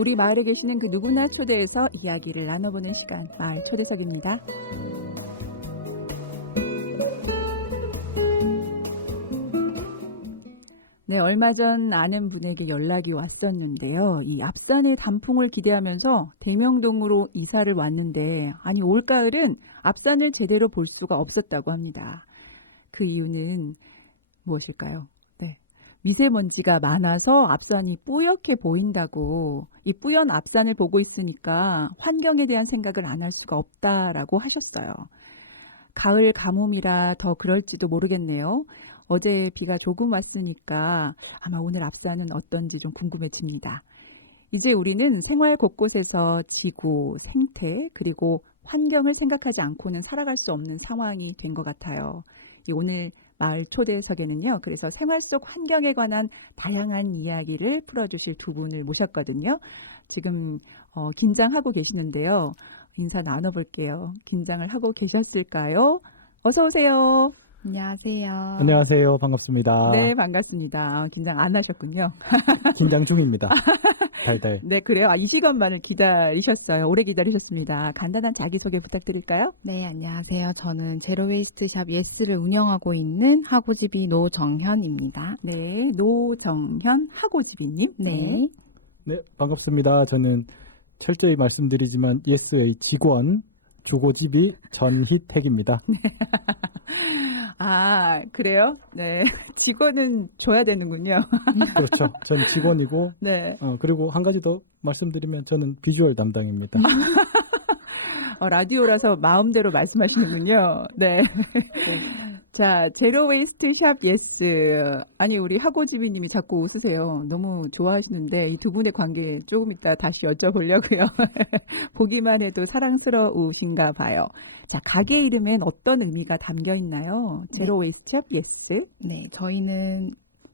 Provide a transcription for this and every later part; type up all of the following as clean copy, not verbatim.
우리 마을에 계시는 그 누구나 초대해서 이야기를 나눠보는 시간, 마을 초대석입니다. 네, 얼마 전 아는 분에게 연락이 왔었는데요. 이 앞산의 단풍을 기대하면서 대명동으로 이사를 왔는데, 아니 올가을은 앞산을 제대로 볼 수가 없었다고 합니다. 그 이유는 무엇일까요? 네, 미세먼지가 많아서 앞산이 뿌옇게 보인다고, 이 뿌연 앞산을 보고 있으니까 환경에 대한 생각을 안 할 수가 없다라고 하셨어요. 가을 가뭄이라 더 그럴지도 모르겠네요. 어제 비가 조금 왔으니까 아마 오늘 앞산은 어떤지 좀 궁금해집니다. 이제 우리는 생활 곳곳에서 지구, 생태, 그리고 환경을 생각하지 않고는 살아갈 수 없는 상황이 된 것 같아요. 오늘 마을 초대석에는요. 그래서 생활 속 환경에 관한 다양한 이야기를 풀어주실 두 분을 모셨거든요. 지금 긴장하고 계시는데요. 인사 나눠볼게요. 긴장을 하고 계셨을까요? 어서 오세요. 안녕하세요. 안녕하세요. 반갑습니다. 네, 반갑습니다. 긴장 안 하셨군요. 긴장 중입니다. 달달. 네, 그래요. 이 시간만을 기다리셨어요. 오래 기다리셨습니다. 간단한 자기소개 부탁드릴까요? 네, 안녕하세요. 저는 제로웨이스트샵 예스를 운영하고 있는 하고집이 노정현입니다. 네, 노정현 하고집이님. 네. 네, 반갑습니다. 저는 철저히 말씀드리지만 예스의 직원 조고집이 전희택입니다. 아, 그래요? 네. 직원은 줘야 되는군요. 그렇죠. 전 직원이고 네. 그리고 한 가지 더 말씀드리면 저는 비주얼 담당입니다. 라디오라서 마음대로 말씀하시는군요. 네. 자, 제로 웨이스트 샵 예스. 아니, 우리 하고지비님이 자꾸 웃으세요. 너무 좋아하시는데 이 두 분의 관계 조금 이따 다시 여쭤보려고요. 보기만 해도 사랑스러우신가 봐요. 자, 가게 이름엔 어떤 의미가 담겨 있나요? 제로 웨이스트 샵 예스. 네, 저희는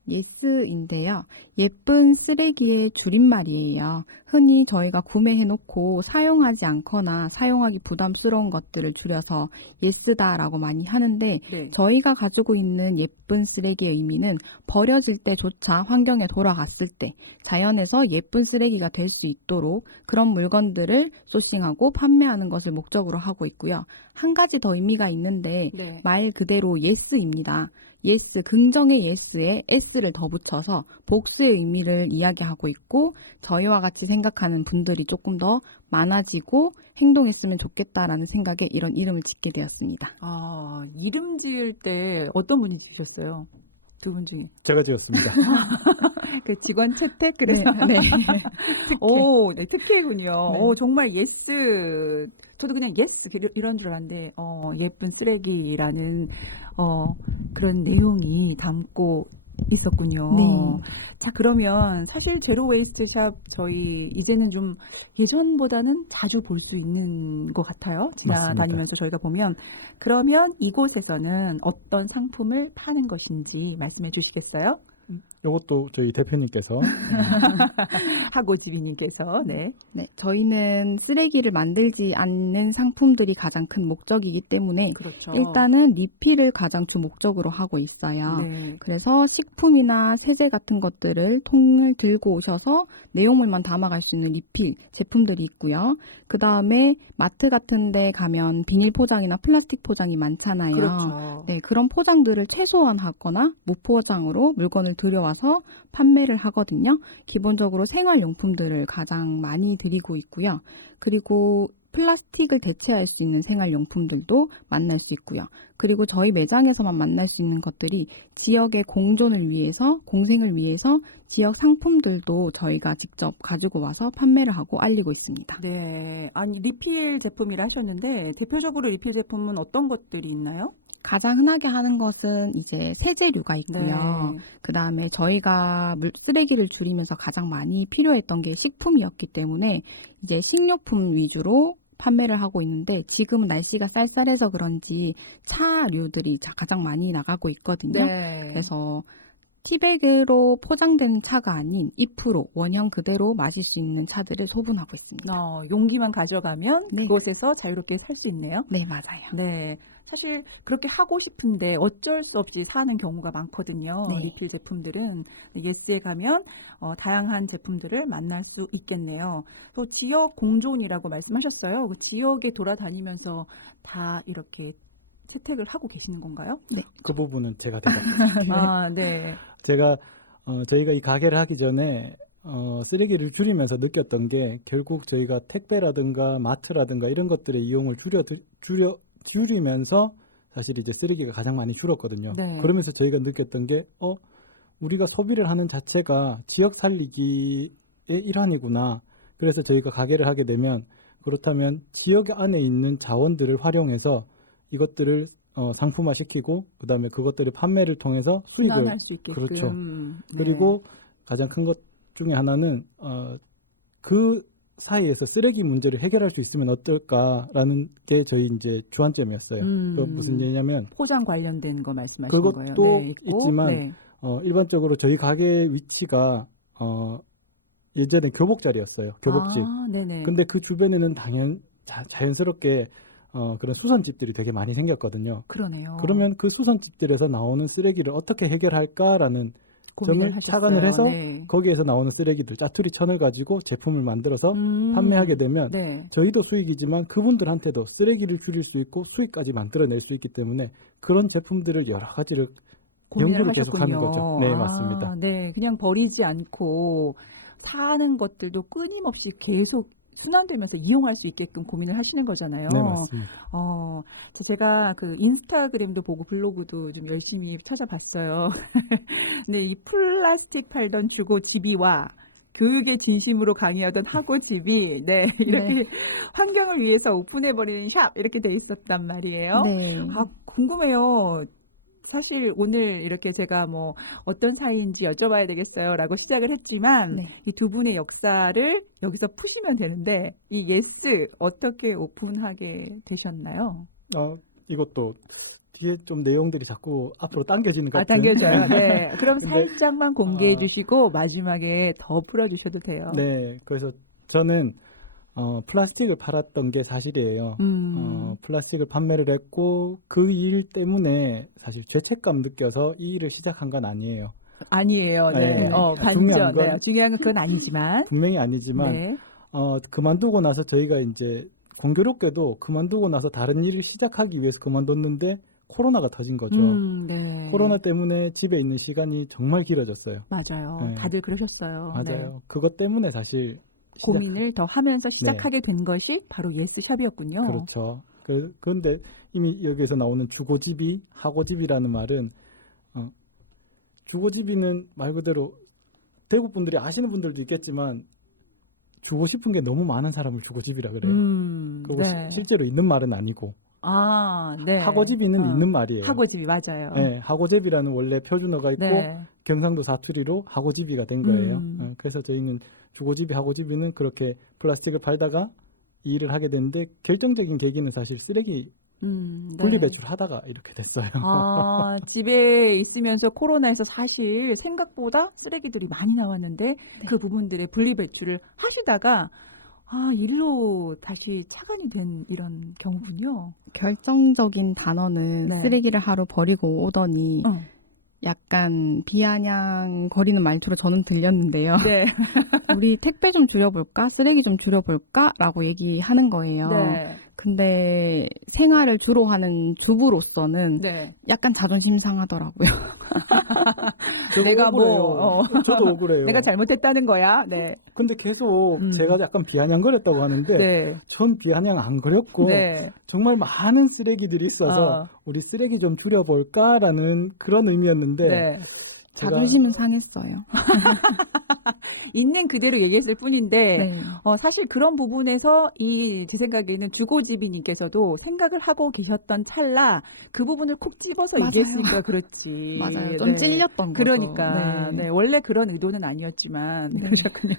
예스인데요. 예쁜 쓰레기의 줄임말이에요. 흔히 저희가 구매해놓고 사용하지 않거나 사용하기 부담스러운 것들을 줄여서 예스다라고 많이 하는데 네. 저희가 가지고 있는 예쁜 쓰레기의 의미는 버려질 때조차 환경에 돌아갔을 때 자연에서 예쁜 쓰레기가 될 수 있도록 그런 물건들을 소싱하고 판매하는 것을 목적으로 하고 있고요. 한 가지 더 의미가 있는데 네. 말 그대로 예스입니다. 예스, 긍정의 예스에 s를 더 붙여서 복수의 의미를 이야기하고 있고 저희와 같이 생각하는 분들이 조금 더 많아지고 행동했으면 좋겠다라는 생각에 이런 이름을 짓게 되었습니다. 이름 지을 때 어떤 분이 지으셨어요? 두 분 중에. 제가 지었습니다. 그 직원 채택? 그래서. 네. 오, 네, 특혜군요. 네. 정말 예스. 저도 그냥 예스 이런 줄 알았는데 예쁜 쓰레기라는 그런 내용이 담고 있었군요. 네. 자, 그러면 사실 제로 웨이스트 샵 저희 이제는 좀 예전보다는 자주 볼 수 있는 것 같아요. 지나다니면서 저희가 보면. 그러면 이곳에서는 어떤 상품을 파는 것인지 말씀해 주시겠어요? 이것도 저희 대표님께서 하고지비님께서. 네. 네, 저희는 쓰레기를 만들지 않는 상품들이 가장 큰 목적이기 때문에 그렇죠. 일단은 리필을 가장 주 목적으로 하고 있어요. 네. 그래서 식품이나 세제 같은 것들을 통을 들고 오셔서 내용물만 담아갈 수 있는 리필 제품들이 있고요. 그 다음에 마트 같은 데 가면 비닐 포장이나 플라스틱 포장이 많잖아요. 그렇죠. 네, 그런 포장들을 최소화하거나 무포장으로 물건을 들여와서 판매를 하거든요. 기본적으로 생활용품들을 가장 많이 드리고 있고요. 그리고 플라스틱을 대체할 수 있는 생활용품들도 만날 수 있고요. 그리고 저희 매장에서만 만날 수 있는 것들이 지역의 공존을 위해서, 공생을 위해서 지역 상품들도 저희가 직접 가지고 와서 판매를 하고 알리고 있습니다. 네. 아니, 리필 제품이라 하셨는데 대표적으로 리필 제품은 어떤 것들이 있나요? 가장 흔하게 하는 것은 이제 세제류가 있고요. 네. 그 다음에 저희가 쓰레기를 줄이면서 가장 많이 필요했던 게 식품이었기 때문에 이제 식료품 위주로 판매를 하고 있는데 지금은 날씨가 쌀쌀해서 그런지 차류들이 가장 많이 나가고 있거든요. 네. 그래서 티백으로 포장된 차가 아닌 2% 원형 그대로 마실 수 있는 차들을 소분하고 있습니다. 용기만 가져가면 네. 그곳에서 자유롭게 살 수 있네요. 네, 맞아요. 네. 사실 그렇게 하고 싶은데 어쩔 수 없이 사는 경우가 많거든요. 네. 리필 제품들은 예스에 가면 다양한 제품들을 만날 수 있겠네요. 또 지역 공존이라고 말씀하셨어요. 그 지역에 돌아다니면서 다 이렇게 채택을 하고 계시는 건가요? 그 부분은 제가 대답. 아, 네. 제가 저희가 이 가게를 하기 전에 쓰레기를 줄이면서 느꼈던 게 결국 저희가 택배라든가 마트라든가 이런 것들의 이용을 줄이면서 사실 이제 쓰레기가 가장 많이 줄었거든요. 네. 그러면서 저희가 느꼈던 게 우리가 소비를 하는 자체가 지역 살리기의 일환이구나. 그래서 저희가 가게를 하게 되면 그렇다면 지역 안에 있는 자원들을 활용해서 이것들을 상품화시키고 그다음에 그것들을 판매를 통해서 수익을 순환할 수 있게끔. 그렇죠. 네. 그리고 가장 큰 것 중에 하나는 그 사이에서 쓰레기 문제를 해결할 수 있으면 어떨까라는 게 저희 이제 주안점이었어요. 그 무슨 얘기냐면 포장 관련된 거 말씀하시는 거예요. 그것도 네, 있고, 있지만 네. 일반적으로 저희 가게 위치가 예전에 교복자리였어요. 교복집. 아, 네네. 근데 그 주변에는 자연스럽게 그런 수선집들이 되게 많이 생겼거든요. 그러네요. 그러면 그 수선집들에서 나오는 쓰레기를 어떻게 해결할까라는 고민을 점을 하셨어요. 착안을 해서 네. 거기에서 나오는 쓰레기들 짜투리 천을 가지고 제품을 만들어서 판매하게 되면 네. 저희도 수익이지만 그분들한테도 쓰레기를 줄일 수 있고 수익까지 만들어낼 수 있기 때문에 그런 제품들을 여러 가지를 고민을 연구를 계속하는 하셨군요. 거죠. 네, 아, 맞습니다. 네, 그냥 버리지 않고 사는 것들도 끊임없이 계속 순환되면서 이용할 수 있게끔 고민을 하시는 거잖아요. 네, 맞습니다. 제가 그 인스타그램도 보고 블로그도 좀 열심히 찾아봤어요. 근데 이 플라스틱 팔던 주고 집이와 교육의 진심으로 강의하던 하고 집이 네, 이렇게 환경을 위해서 오픈해버리는 샵 이렇게 돼 있었단 말이에요. 네. 아, 궁금해요. 사실 오늘 이렇게 제가 뭐 어떤 사이인지 여쭤봐야 되겠어요라고 시작을 했지만 네. 이 두 분의 역사를 여기서 푸시면 되는데 이 예스 어떻게 오픈하게 되셨나요? 이것도 뒤에 좀 내용들이 자꾸 앞으로 당겨지는 것 아, 같은. 당겨져요. 네. 그럼 근데, 살짝만 공개해 주시고 마지막에 더 풀어 주셔도 돼요. 네, 그래서 저는 플라스틱을 팔았던 게 사실이에요. 플라스틱을 판매를 했고 그 일 때문에 사실 죄책감 느껴서 이 일을 시작한 건 아니에요. 아니에요. 네. 네. 반전. 네. 중요한 건 그건 아니지만. 분명히 아니지만 네. 그만두고 나서 저희가 이제 공교롭게도 그만두고 나서 다른 일을 시작하기 위해서 그만뒀는데 코로나가 터진 거죠. 네. 코로나 때문에 집에 있는 시간이 정말 길어졌어요. 맞아요. 네. 다들 그러셨어요. 맞아요. 네. 그것 때문에 사실 고민을 더 하면서 시작하게 된 것이 바로 예스샵이었군요. 그렇죠. 그런데 이미 여기에서 나오는 주고집이 하고집이라는 말은 주고집이는 말 그대로 대구 분들이 아시는 분들도 있겠지만 주고 싶은 게 너무 많은 사람을 주고집이라 그래요. 그리고 네. 실제로 있는 말은 아니고 네. 하고집이는 있는 말이에요. 하고집이 맞아요. 네, 하고집이라는 원래 표준어가 있고 네. 경상도 사투리로 하고집이가 된 거예요. 음. 그래서 저희는 주고집이 하고집이는 그렇게 플라스틱을 팔다가 이 일을 하게 됐는데 결정적인 계기는 사실 쓰레기 네. 분리배출하다가 이렇게 됐어요. 집에 있으면서 코로나에서 사실 생각보다 쓰레기들이 많이 나왔는데 그 부분들의 분리배출을 하시다가 일로 다시 차관이 된 이런 경우군요. 결정적인 단어는 네. 쓰레기를 하루 버리고 오더니 약간 비아냥거리는 말투로 저는 들렸는데요. 네. 우리 택배 좀 줄여볼까? 쓰레기 좀 줄여볼까? 라고 얘기하는 거예요. 네. 근데 생활을 주로 하는 주부로서는 네. 약간 자존심 상하더라고요. 내가 저도 억울해요. 내가 잘못했다는 거야. 네. 근데 계속 제가 약간 비아냥거렸다고 하는데 네. 전 비아냥 안 거렸고 네. 정말 많은 쓰레기들이 있어서 우리 쓰레기 좀 줄여볼까라는 그런 의미였는데 네. 자존심은 상했어요. 있는 그대로 얘기했을 뿐인데 네. 사실 그런 부분에서 제 생각에는 주고지비님께서도 생각을 하고 계셨던 찰나 그 부분을 콕 집어서 맞아요. 얘기했으니까 그렇지. 맞아요. 좀 찔렸던 거죠. 그러니까 네. 원래 그런 의도는 아니었지만 네. 그러셨군요.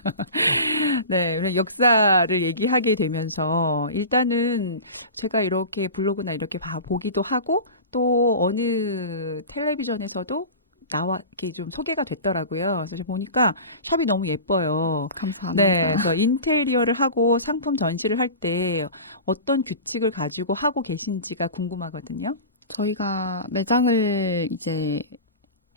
네, 역사를 얘기하게 되면서 일단은 제가 이렇게 블로그나 이렇게 보기도 하고 또 어느 텔레비전에서도 이렇게 좀 소개가 됐더라고요. 그래서 보니까 샵이 너무 예뻐요. 감사합니다. 네, 그래서 인테리어를 하고 상품 전시를 할 때 어떤 규칙을 가지고 하고 계신지가 궁금하거든요. 저희가 매장을 이제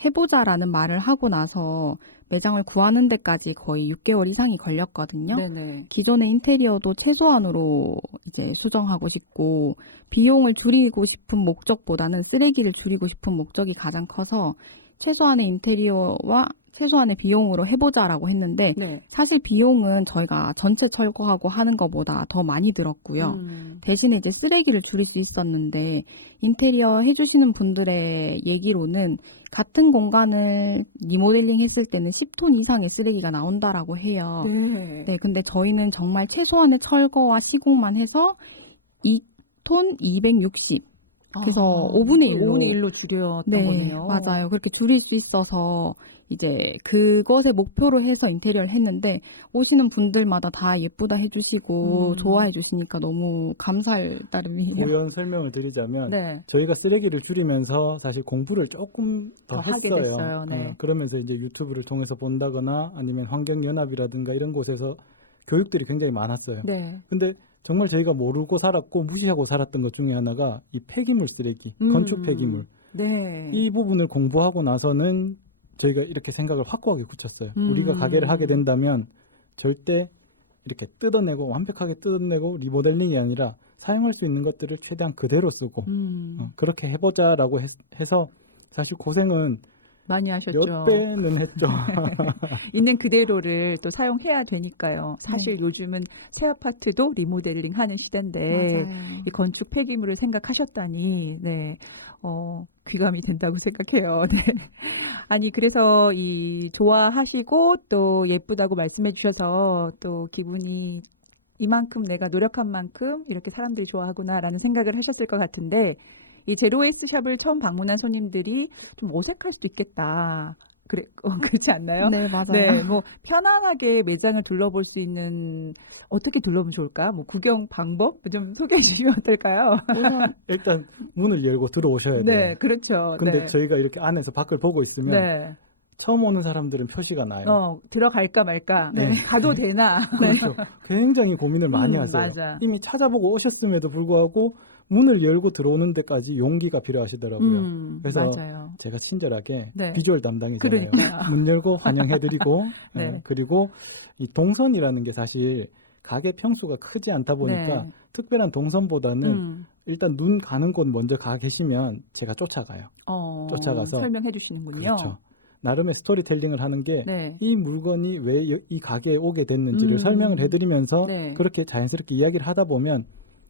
해보자라는 말을 하고 나서 매장을 구하는 데까지 거의 6개월 이상이 걸렸거든요. 네네. 기존의 인테리어도 최소한으로 이제 수정하고 싶고 비용을 줄이고 싶은 목적보다는 쓰레기를 줄이고 싶은 목적이 가장 커서 최소한의 인테리어와 최소한의 비용으로 해보자라고 했는데 네. 사실 비용은 저희가 전체 철거하고 하는 것보다 더 많이 들었고요. 대신에 이제 쓰레기를 줄일 수 있었는데 인테리어 해주시는 분들의 얘기로는 같은 공간을 리모델링 했을 때는 10톤 이상의 쓰레기가 나온다라고 해요. 네. 네, 근데 저희는 정말 최소한의 철거와 시공만 해서 2톤 260. 그래서 5분의 1로. 5분의 1로 줄였던 네, 거네요. 맞아요. 그렇게 줄일 수 있어서 이제 그것에 목표로 해서 인테리어를 했는데 오시는 분들마다 다 예쁘다 해주시고 좋아해 주시니까 너무 감사할 따름이에요. 부연 설명을 드리자면 네. 저희가 쓰레기를 줄이면서 사실 공부를 조금 더 하게 했어요. 됐어요. 네. 그러면서 이제 유튜브를 통해서 본다거나 아니면 환경연합이라든가 이런 곳에서 교육들이 굉장히 많았어요. 네. 근데 정말 저희가 모르고 살았고 무시하고 살았던 것 중에 하나가 이 폐기물 쓰레기, 건축 폐기물. 네. 이 부분을 공부하고 나서는 저희가 이렇게 생각을 확고하게 굳혔어요. 우리가 가게를 하게 된다면 절대 이렇게 뜯어내고 완벽하게 뜯어내고 리모델링이 아니라 사용할 수 있는 것들을 최대한 그대로 쓰고 그렇게 해보자라고 해서 사실 고생은 많이 하셨죠. 몇 배는 했죠. 있는 그대로를 또 사용해야 되니까요. 사실 요즘은 새 아파트도 리모델링 하는 시대인데 맞아요. 이 건축 폐기물을 생각하셨다니, 네, 귀감이 된다고 생각해요. 네. 아니, 그래서 이 좋아하시고 또 예쁘다고 말씀해 주셔서 또 기분이 이만큼 내가 노력한 만큼 이렇게 사람들이 좋아하구나라는 생각을 하셨을 것 같은데 이 제로웨이스트 샵을 처음 방문한 손님들이 좀 어색할 수도 있겠다. 그렇지 않나요? 네, 맞아요. 네, 뭐 편안하게 매장을 둘러볼 수 있는 어떻게 둘러보면 좋을까? 뭐 구경 방법 좀 소개해 주시면 어떨까요? 우선 일단 문을 열고 들어오셔야 돼요. 네, 그렇죠. 근데 네. 저희가 이렇게 안에서 밖을 보고 있으면 네. 처음 오는 사람들은 표시가 나요. 들어갈까 말까? 네. 가도 되나? 그렇죠. 굉장히 고민을 많이 하세요. 맞아. 이미 찾아보고 오셨음에도 불구하고 문을 열고 들어오는 데까지 용기가 필요하시더라고요. 그래서 맞아요. 제가 친절하게 네. 비주얼 담당이잖아요. 그러니까요. 문 열고 환영해드리고 네. 그리고 이 동선이라는 게 사실 가게 평수가 크지 않다 보니까 네. 특별한 동선보다는 일단 눈 가는 곳 먼저 가 계시면 제가 쫓아가요. 쫓아가서 설명해 주시는군요. 그렇죠. 나름의 스토리텔링을 하는 게 이 네. 물건이 왜 이 가게에 오게 됐는지를 설명을 해드리면서 네. 그렇게 자연스럽게 이야기를 하다 보면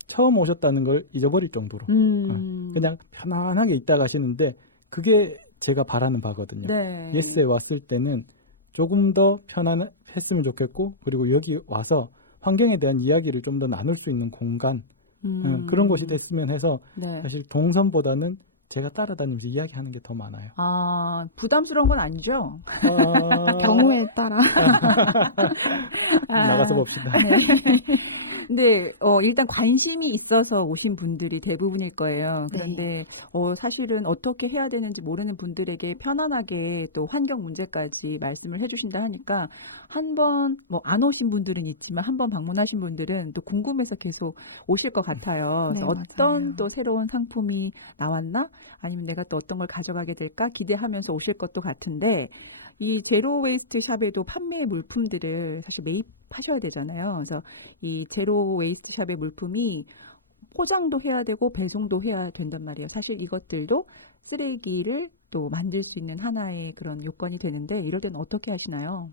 처음 오셨다는 걸 잊어버릴 정도로 그냥 편안하게 있다 가시는데 그게 제가 바라는 바거든요. 네. 예스에 왔을 때는 조금 더 편안했으면 좋겠고 그리고 여기 와서 환경에 대한 이야기를 좀 더 나눌 수 있는 공간 그런 곳이 됐으면 해서 네. 사실 동선보다는 제가 따라다니면서 이야기하는 게 더 많아요. 아, 부담스러운 건 아니죠? 경우에 따라 나가서 봅시다. 네. 근데 일단 관심이 있어서 오신 분들이 대부분일 거예요. 그런데 사실은 어떻게 해야 되는지 모르는 분들에게 편안하게 또 환경 문제까지 말씀을 해주신다 하니까 한번 뭐 안 오신 분들은 있지만 한번 방문하신 분들은 또 궁금해서 계속 오실 것 같아요. 네, 그래서 어떤 맞아요. 또 새로운 상품이 나왔나? 아니면 내가 또 어떤 걸 가져가게 될까? 기대하면서 오실 것도 같은데 이 제로 웨이스트 샵에도 판매 물품들을 사실 매입하셔야 되잖아요. 그래서 이 제로 웨이스트 샵의 물품이 포장도 해야 되고 배송도 해야 된단 말이에요. 사실 이것들도 쓰레기를 또 만들 수 있는 하나의 그런 요건이 되는데 이럴 때는 어떻게 하시나요?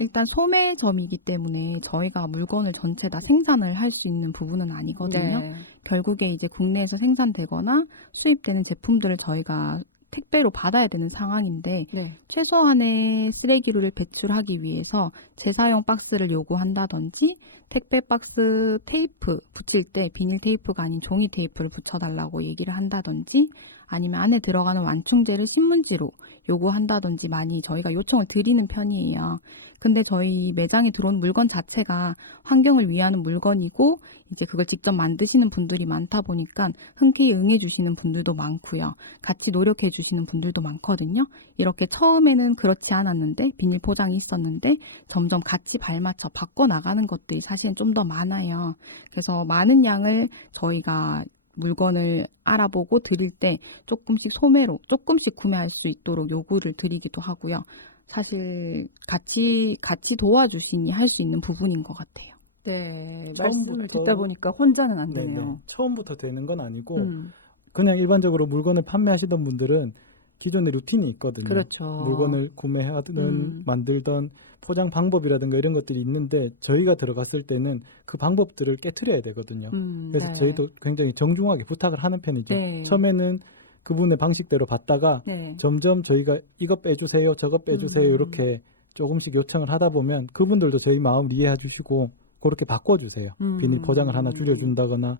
일단 소매점이기 때문에 저희가 물건을 전체 다 생산을 할 수 있는 부분은 아니거든요. 네. 결국에 이제 국내에서 생산되거나 수입되는 제품들을 저희가 택배로 받아야 되는 상황인데 네. 최소한의 쓰레기를 배출하기 위해서 재사용 박스를 요구한다든지 택배 박스 테이프 붙일 때 비닐 테이프가 아닌 종이 테이프를 붙여달라고 얘기를 한다든지 아니면 안에 들어가는 완충제를 신문지로 요구한다든지 많이 저희가 요청을 드리는 편이에요. 근데 저희 매장에 들어온 물건 자체가 환경을 위하는 물건이고 이제 그걸 직접 만드시는 분들이 많다 보니까 흔쾌히 응해 주시는 분들도 많고요. 같이 노력해 주시는 분들도 많거든요. 이렇게 처음에는 그렇지 않았는데 비닐 포장이 있었는데 점점 같이 발맞춰 바꿔 나가는 것들이 사실은 좀 더 많아요. 그래서 많은 양을 저희가 물건을 알아보고 드릴 때 조금씩 소매로 조금씩 구매할 수 있도록 요구를 드리기도 하고요. 사실 같이 도와주시니 할 수 있는 부분인 것 같아요. 네, 처음부터- 말씀을 듣다 보니까 혼자는 안 네네. 되네요. 처음부터 되는 건 아니고 음, 그냥 일반적으로 물건을 판매하시던 분들은 기존의 루틴이 있거든요. 그렇죠. 물건을 구매하든 음. 만들던 포장 방법이라든가 이런 것들이 있는데 저희가 들어갔을 때는 그 방법들을 깨트려야 되거든요. 그래서 네. 저희도 굉장히 정중하게 부탁을 하는 편이죠. 네. 처음에는 그분의 방식대로 받다가 네. 점점 저희가 이것 빼주세요, 저것 빼주세요 이렇게 조금씩 요청을 하다 보면 그분들도 저희 마음을 이해해 주시고 그렇게 바꿔주세요. 비닐 포장을 하나 줄여준다거나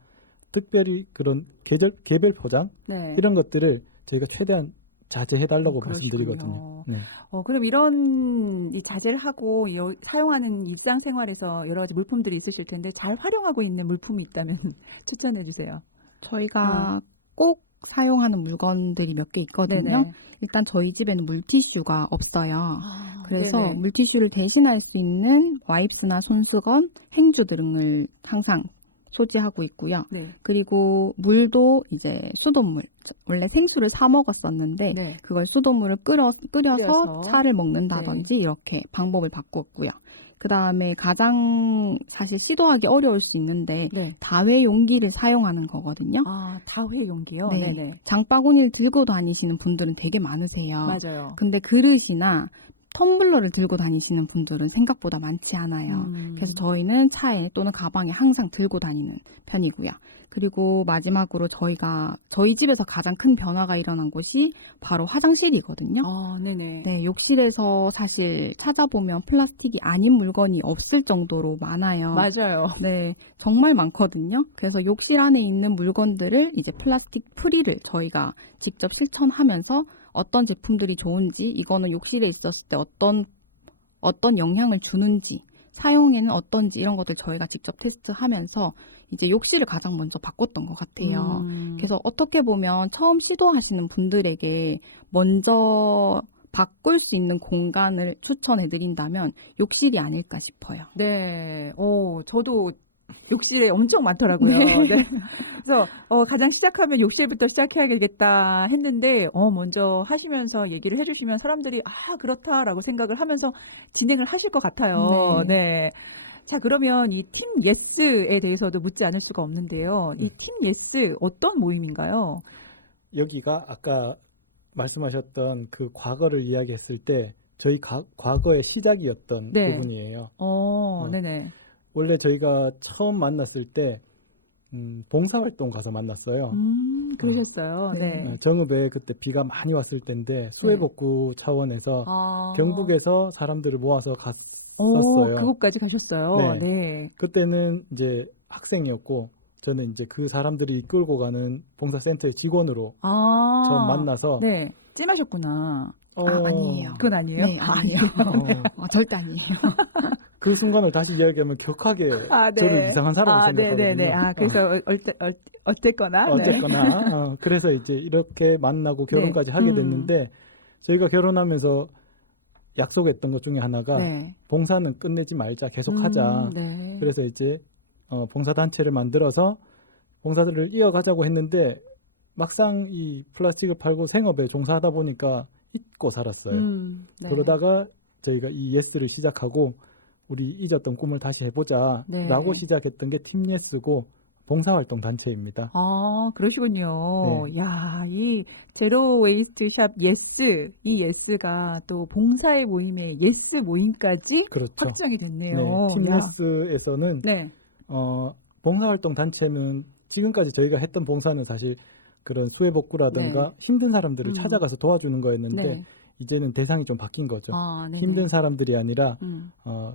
특별히 그런 개별 포장 네. 이런 것들을 저희가 최대한 자제해달라고 그러시군요. 말씀드리거든요. 네. 그럼 이런 이 자제를 하고 사용하는 일상생활에서 여러 가지 물품들이 있으실 텐데 잘 활용하고 있는 물품이 있다면 추천해 주세요. 저희가 꼭 사용하는 물건들이 몇 개 있거든요. 네네. 일단 저희 집에는 물티슈가 없어요. 그래서 네네. 물티슈를 대신할 수 있는 와이프스나 손수건, 행주 등을 항상 소지하고 있고요. 네. 그리고 물도 이제 수돗물, 원래 생수를 사 먹었었는데 네. 그걸 수돗물을 끓여서 끓여서. 차를 먹는다든지 이렇게 방법을 바꿨고요. 그 다음에 가장 사실 시도하기 어려울 수 있는데 네. 다회 용기를 사용하는 거거든요. 다회 용기요? 네. 네네. 장바구니를 들고 다니시는 분들은 되게 많으세요. 맞아요. 근데 그릇이나 텀블러를 들고 다니시는 분들은 생각보다 많지 않아요. 그래서 저희는 차에 또는 가방에 항상 들고 다니는 편이고요. 그리고 마지막으로 저희 집에서 가장 큰 변화가 일어난 곳이 바로 화장실이거든요. 네네. 네, 욕실에서 사실 찾아보면 플라스틱이 아닌 물건이 없을 정도로 많아요. 맞아요. 네, 정말 많거든요. 그래서 욕실 안에 있는 물건들을 이제 플라스틱 프리를 저희가 직접 실천하면서 어떤 제품들이 좋은지, 이거는 욕실에 있었을 때 어떤 영향을 주는지, 사용에는 어떤지 이런 것들 저희가 직접 테스트하면서 이제 욕실을 가장 먼저 바꿨던 것 같아요. 그래서 어떻게 보면 처음 시도하시는 분들에게 먼저 바꿀 수 있는 공간을 추천해드린다면 욕실이 아닐까 싶어요. 네. 저도 욕실에 엄청 많더라고요. 네. 네. 그래서 가장 시작하면 욕실부터 시작해야겠다 했는데 먼저 하시면서 얘기를 해주시면 사람들이 그렇다라고 생각을 하면서 진행을 하실 것 같아요. 네. 네. 자, 그러면 이 팀 예스에 대해서도 묻지 않을 수가 없는데요. 이 팀 예스 어떤 모임인가요? 여기가 아까 말씀하셨던 그 과거를 이야기했을 때 저희 과거의 시작이었던 네. 부분이에요. 네네. 원래 저희가 처음 만났을 때 봉사활동 가서 만났어요. 그러셨어요. 네. 네. 정읍에 그때 비가 많이 왔을 때인데 수해복구 차원에서 경북에서 사람들을 모아서 갔었어요. 그곳까지 가셨어요. 네. 네. 그때는 이제 학생이었고 저는 이제 그 사람들이 이끌고 가는 봉사센터의 직원으로 처음 만나서 네. 찜하셨구나. 아니에요. 그건 아니에요? 네, 아니에요. 절대 아니에요. 그 순간을 다시 이야기하면 격하게 네. 저를 이상한 사람으로 생각하거든요. 네네네. 그래서 어쨌거나. 네. 어쨌거나 그래서 이제 이렇게 만나고 결혼까지 네. 하게 됐는데 저희가 결혼하면서 약속했던 것 중에 하나가 네. 봉사는 끝내지 말자, 계속하자. 네. 그래서 이제 봉사단체를 만들어서 봉사들을 이어가자고 했는데 막상 이 플라스틱을 팔고 생업에 종사하다 보니까 잊고 살았어요. 네. 그러다가 저희가 이 예스를 시작하고 우리 잊었던 꿈을 다시 해보자 네. 라고 시작했던 게 팀 예스고 봉사활동 단체입니다. 그러시군요. 네. 야, 이 제로 웨이스트 샵 예스, 이 예스가 또 봉사의 모임의 예스 모임까지 그렇죠. 확정이 됐네요. 네, 팀 야. 예스에서는 네. 봉사활동 단체는 지금까지 저희가 했던 봉사는 사실 그런 수해복구라든가 힘든 사람들을 찾아가서 도와주는 거였는데 네. 이제는 대상이 좀 바뀐 거죠. 네네. 힘든 사람들이 아니라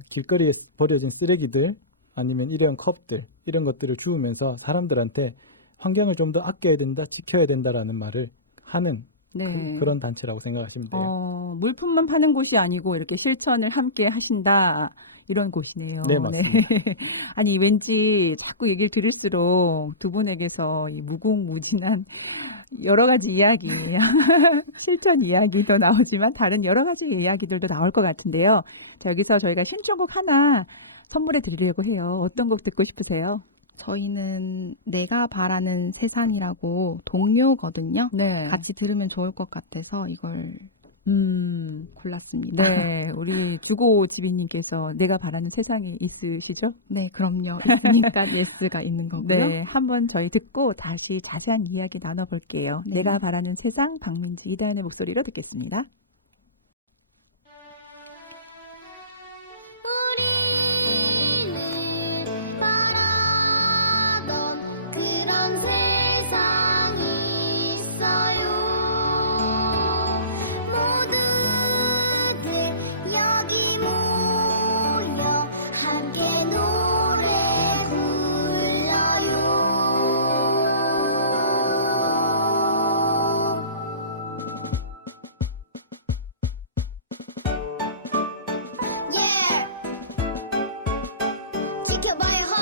길거리에 버려진 쓰레기들 아니면 일회용 컵들 이런 것들을 주우면서 사람들한테 환경을 좀 더 아껴야 된다, 지켜야 된다라는 말을 하는 네. 그런 단체라고 생각하시면 돼요. 물품만 파는 곳이 아니고 이렇게 실천을 함께 하신다. 이런 곳이네요. 네, 맞습니다. 아니, 왠지 자꾸 얘기를 들을수록 두 분에게서 이 무궁무진한 여러 가지 이야기, 실천 이야기도 나오지만 다른 여러 가지 이야기들도 나올 것 같은데요. 자, 여기서 저희가 신청곡 하나 선물해 드리려고 해요. 어떤 곡 듣고 싶으세요? 저희는 내가 바라는 세상이라고 동료거든요. 네. 같이 들으면 좋을 것 같아서 이걸 골랐습니다. 네. 우리 주고 지비님께서 내가 바라는 세상이 있으시죠? 네, 그럼요. 있으니까 예스가 있는 거고요. 네. 한번 저희 듣고 다시 자세한 이야기 나눠볼게요. 네. 내가 바라는 세상, 박민지, 이다연의 목소리로 듣겠습니다. 그런 세상이 있어요. 모두들 여기 모여 함께 노래 불러요. Yeah. 지켜봐요 ho.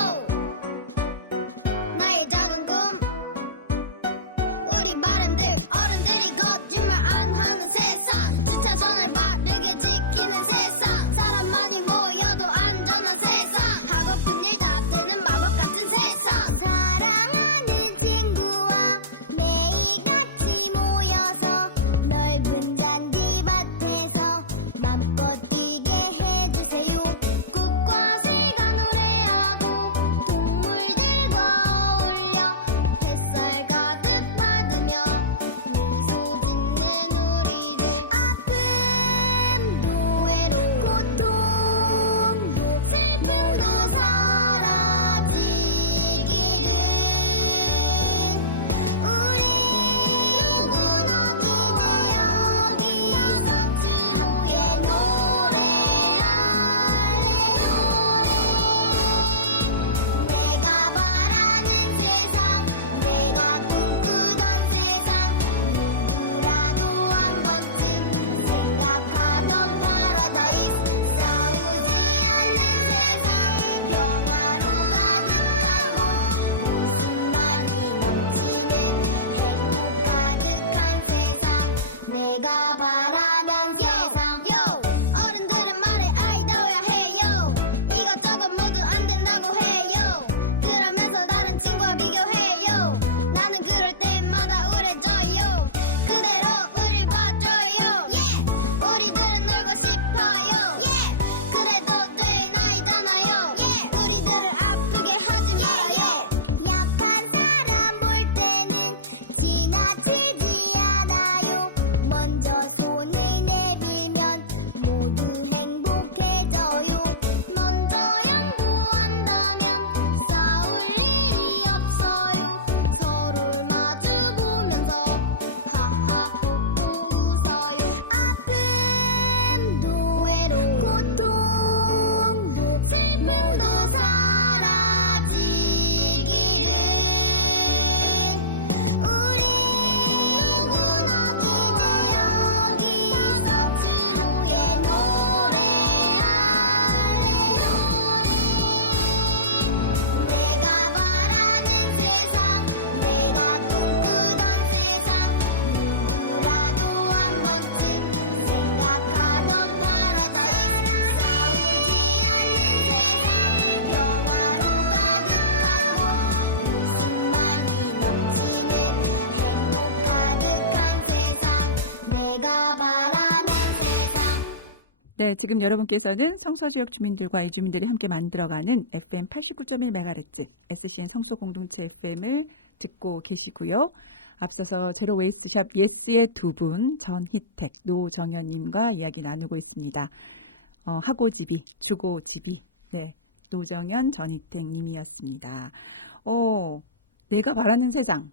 나의 작은 꿈. 우리 바람들 어른들이 거짓말 안 하는 세상. 주차장을 바르게 지키는 세상. 사람만이 모여도 안전한 세상. 하고픈 일 다 되는 마법 같은 세상. 사랑하는 친구와 매일 같이 모여서 넓은 잔디밭에서 맘껏 뛰게 해주세요. 꽃과 새가 노래하고 동물들과 어울려 햇살 가득 받으며 미소 짓는 우리들. 아픔도 외로움도 고통도 슬픔도 사라지기를. 우리 누구누구 여기서 주의 내가 바라는 세상, 내가 꿈꾸던 세상. 누구라도 한 번쯤 생각하던 파라다이스. 싸우지 않는 세상, 평화로 가득하고 웃음만이 넘치는 행복 가득한 세상. 내가 바라는 세상. 어른들은 말에 아이 다뤄야 해요. 이것저것 모두 안 된다고 해요. 그러면서 다른 친구와 비교해요. 나는 그럴 때마다 우울해져요. 그대로 우릴 봐줘요. 우리들은 놀고 싶어요. 그래도 될 나이잖아요. 우리들을 아프게 하지 마요. 약한 사람 볼 때는 지나치지 않아요. 먼저 손을 내밀면 모두 행복해져요. 먼저 양보한다면 싸울 일이 없어요. 서로를 마주보면서 하하 웃고 웃어요. 아픔도 외로움 고통도 슬픔도 사라지기를. 우리 누구누구 내가 바라는 네, 지금 여러분께서는 성서지역 주민들과 이주민들이 함께 만들어가는 FM 89.1MHz SCN 성소공동체 FM을 듣고 계시고요. 앞서서 제로 웨이스샵 예스의 두 분, 전희택, 노정현님과 이야기 나누고 있습니다. 하고지비, 주고지비, 네, 노정현, 전희택님이었습니다. 내가 바라는 세상.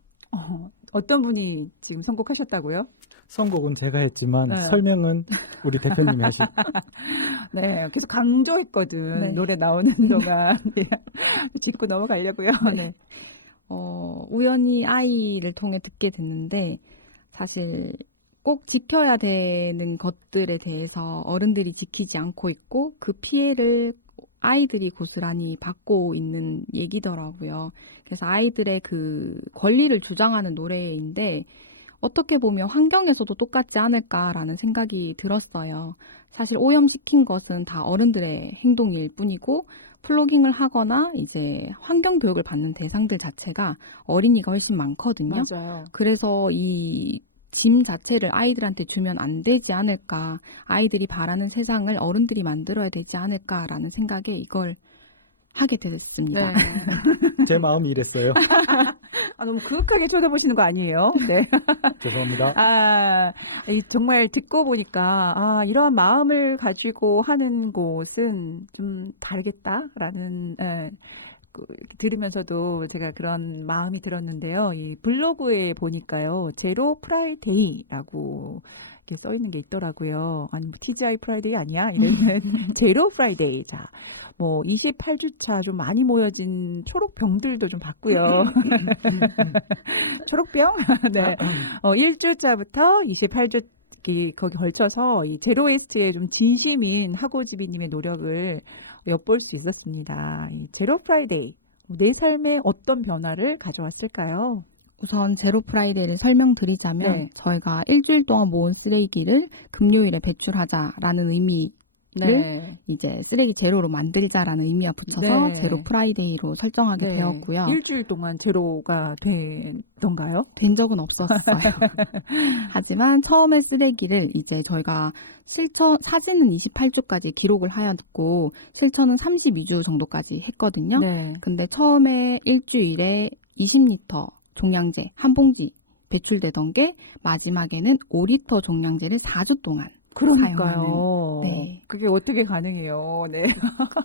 어떤 분이 지금 선곡하셨다고요? 선곡은 제가 했지만 네. 설명은 우리 대표님이 하시. 네, 계속 강조했거든. 네. 노래 나오는 동안. 짚고 넘어가려고요. 네. 우연히 아이를 통해 듣게 됐는데 사실 꼭 지켜야 되는 것들에 대해서 어른들이 지키지 않고 있고 그 피해를 아이들이 고스란히 받고 있는 얘기더라고요. 그래서 아이들의 그 권리를 주장하는 노래인데 어떻게 보면 환경에서도 똑같지 않을까라는 생각이 들었어요. 사실 오염시킨 것은 다 어른들의 행동일 뿐이고 플로깅을 하거나 이제 환경 교육을 받는 대상들 자체가 어린이가 훨씬 많거든요. 맞아요. 그래서 이 짐 자체를 아이들한테 주면 안 되지 않을까, 아이들이 바라는 세상을 어른들이 만들어야 되지 않을까라는 생각에 이걸 하게 됐습니다. 네. 제 마음이 이랬어요. 아, 너무 그윽하게 쳐다보시는 거 아니에요? 네. 죄송합니다. 정말 듣고 보니까, 이러한 마음을 가지고 하는 곳은 좀 다르겠다라는, 이렇게 들으면서도 제가 그런 마음이 들었는데요. 이 블로그에 보니까요, 제로 프라이데이라고 이렇게 써 있는 게 있더라고요. 아니, 뭐, TGI 프라이데이 아니야? 이러면, 제로 프라이데이. 자, 뭐, 28주차 좀 많이 모여진 초록병들도 좀 봤고요. 초록병? 네. 1주차부터 28주, 거기 걸쳐서 이 제로 웨이스트에 좀 진심인 하고지비님의 노력을 엿볼 수 있었습니다. 이 제로 프라이데이, 내 삶에 어떤 변화를 가져왔을까요? 우선 제로 프라이데이를 설명드리자면 네. 저희가 일주일 동안 모은 쓰레기를 금요일에 배출하자라는 의미를 네. 이제 쓰레기 제로로 만들자라는 의미와 붙여서 네. 제로 프라이데이로 설정하게 네. 되었고요. 일주일 동안 제로가 되던가요? 된 적은 없었어요. 하지만 처음에 쓰레기를 이제 저희가 사진은 28주까지 기록을 하였고 실천은 32주 정도까지 했거든요. 네. 근데 처음에 일주일에 20리터 종량제 한 봉지 배출되던 게 마지막에는 5리터 종량제를 4주 동안 그러니까요. 네. 그게 어떻게 가능해요? 네.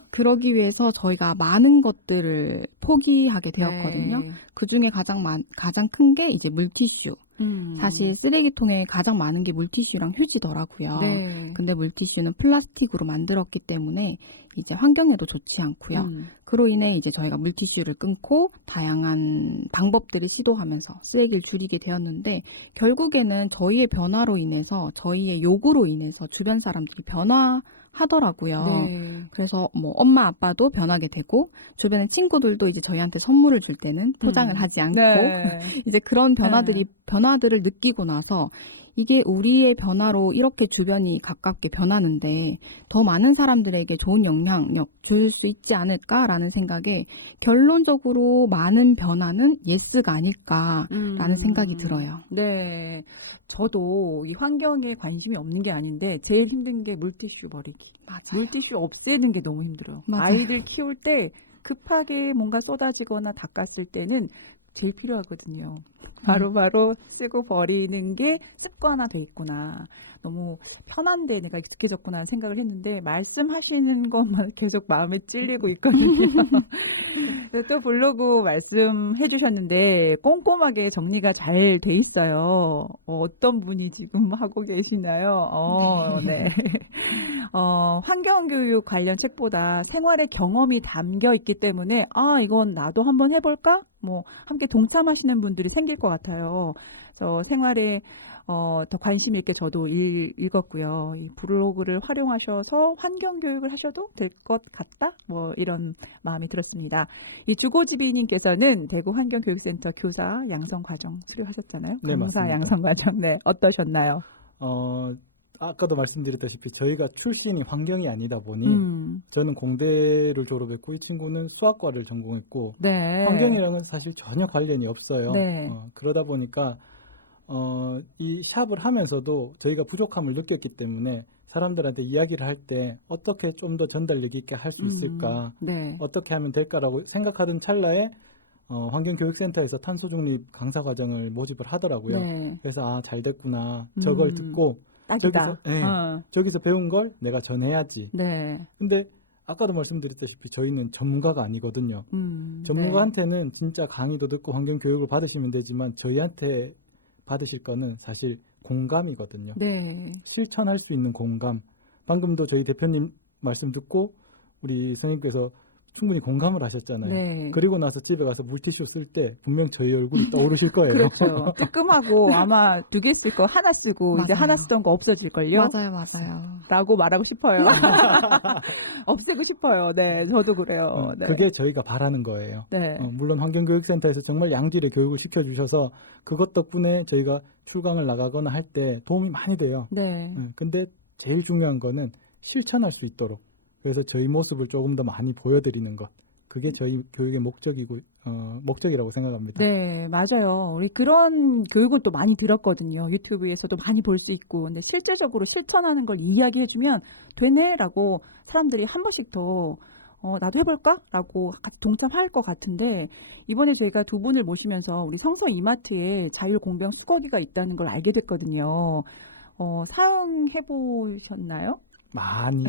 그러기 위해서 저희가 많은 것들을 포기하게 되었거든요. 네. 그 중에 가장 큰 게 이제 물티슈. 음. 사실 쓰레기통에 가장 많은 게 물티슈랑 휴지더라고요. 네. 근데 물티슈는 플라스틱으로 만들었기 때문에 이제 환경에도 좋지 않고요. 그로 인해 이제 저희가 물티슈를 끊고 다양한 방법들을 시도하면서 쓰레기를 줄이게 되었는데 결국에는 저희의 변화로 인해서 저희의 요구로 인해서 주변 사람들이 변화하더라고요. 네. 그래서 뭐 엄마 아빠도 변하게 되고 주변의 친구들도 이제 저희한테 선물을 줄 때는 포장을 하지 않고 네. 이제 그런 변화들을 느끼고 나서 이게 우리의 변화로 이렇게 주변이 가깝게 변하는데 더 많은 사람들에게 좋은 영향력 줄 수 있지 않을까라는 생각에 결론적으로 많은 변화는 예스가 아닐까라는 생각이 들어요. 네. 저도 이 환경에 관심이 없는 게 아닌데 제일 힘든 게 물티슈 버리기. 맞아요. 물티슈 없애는 게 너무 힘들어요. 맞아요. 아이들 키울 때 급하게 뭔가 쏟아지거나 닦았을 때는 제일 필요하거든요. 바로바로 쓰고 버리는 게 습관화돼 있구나. 너무 편한데 내가 익숙해졌구나 생각을 했는데 말씀하시는 것만 계속 마음에 찔리고 있거든요. 또 블로그 말씀해 주셨는데 꼼꼼하게 정리가 잘 돼 있어요. 어떤 분이 지금 하고 계시나요? 네. 환경교육 관련 책보다 생활의 경험이 담겨 있기 때문에 이건 나도 한번 해볼까? 뭐 함께 동참하시는 분들이 생길 것 같아요. 그래서 생활에 더 관심 있게 저도 읽었고요. 이 블로그를 활용하셔서 환경교육을 하셔도 될 것 같다? 뭐 이런 마음이 들었습니다. 이 주고지비님께서는 대구 환경교육센터 교사 양성과정 수료하셨잖아요. 네, 강사 맞습니다. 양성과정. 네, 어떠셨나요? 아까도 말씀드렸다시피 저희가 출신이 환경이 아니다 보니 저는 공대를 졸업했고 이 친구는 수학과를 전공했고 네. 환경이랑은 사실 전혀 관련이 없어요. 네. 그러다 보니까 이 샵을 하면서도 저희가 부족함을 느꼈기 때문에 사람들한테 이야기를 할 때 어떻게 좀 더 전달력 있게 할 수 있을까, 네. 어떻게 하면 될까라고 생각하던 찰나에 환경교육센터에서 탄소중립 강사 과정을 모집을 하더라고요. 네. 그래서 잘 됐구나. 저걸 듣고 딱이다. 저기서 배운 걸 내가 전해야지. 네. 근데 아까도 말씀드렸다시피 저희는 전문가가 아니거든요. 네. 전문가한테는 진짜 강의도 듣고 환경교육을 받으시면 되지만 저희한테 받으실 거는 사실 공감이거든요. 네. 실천할 수 있는 공감. 방금도 저희 대표님 말씀 듣고 우리 선생님께서 충분히 공감을 하셨잖아요. 네. 그리고 나서 집에 가서 물티슈 쓸 때 분명 저희 얼굴이 떠오르실 거예요. 그렇죠. 뜨끔하고 아마 2개 쓸 거 하나 쓰고 이제 맞아요. 하나 쓰던 거 없어질걸요? 맞아요. 라고 말하고 싶어요. 없애고 싶어요. 네, 저도 그래요. 네. 그게 저희가 바라는 거예요. 네. 물론 환경교육센터에서 정말 양질의 교육을 시켜주셔서 그것 덕분에 저희가 출강을 나가거나 할 때 도움이 많이 돼요. 네. 근데 제일 중요한 거는 실천할 수 있도록, 그래서 저희 모습을 조금 더 많이 보여드리는 것, 그게 저희 교육의 목적이라고 생각합니다. 네, 맞아요. 우리 그런 교육은 또 많이 들었거든요. 유튜브에서도 많이 볼 수 있고. 근데 실제적으로 실천하는 걸 이야기해주면 되네라고 사람들이 한 번씩 더 나도 해볼까? 라고 동참할 것 같은데, 이번에 저희가 두 분을 모시면서 우리 성서 이마트에 자율공병 수거기가 있다는 걸 알게 됐거든요. 사용해보셨나요? 많이.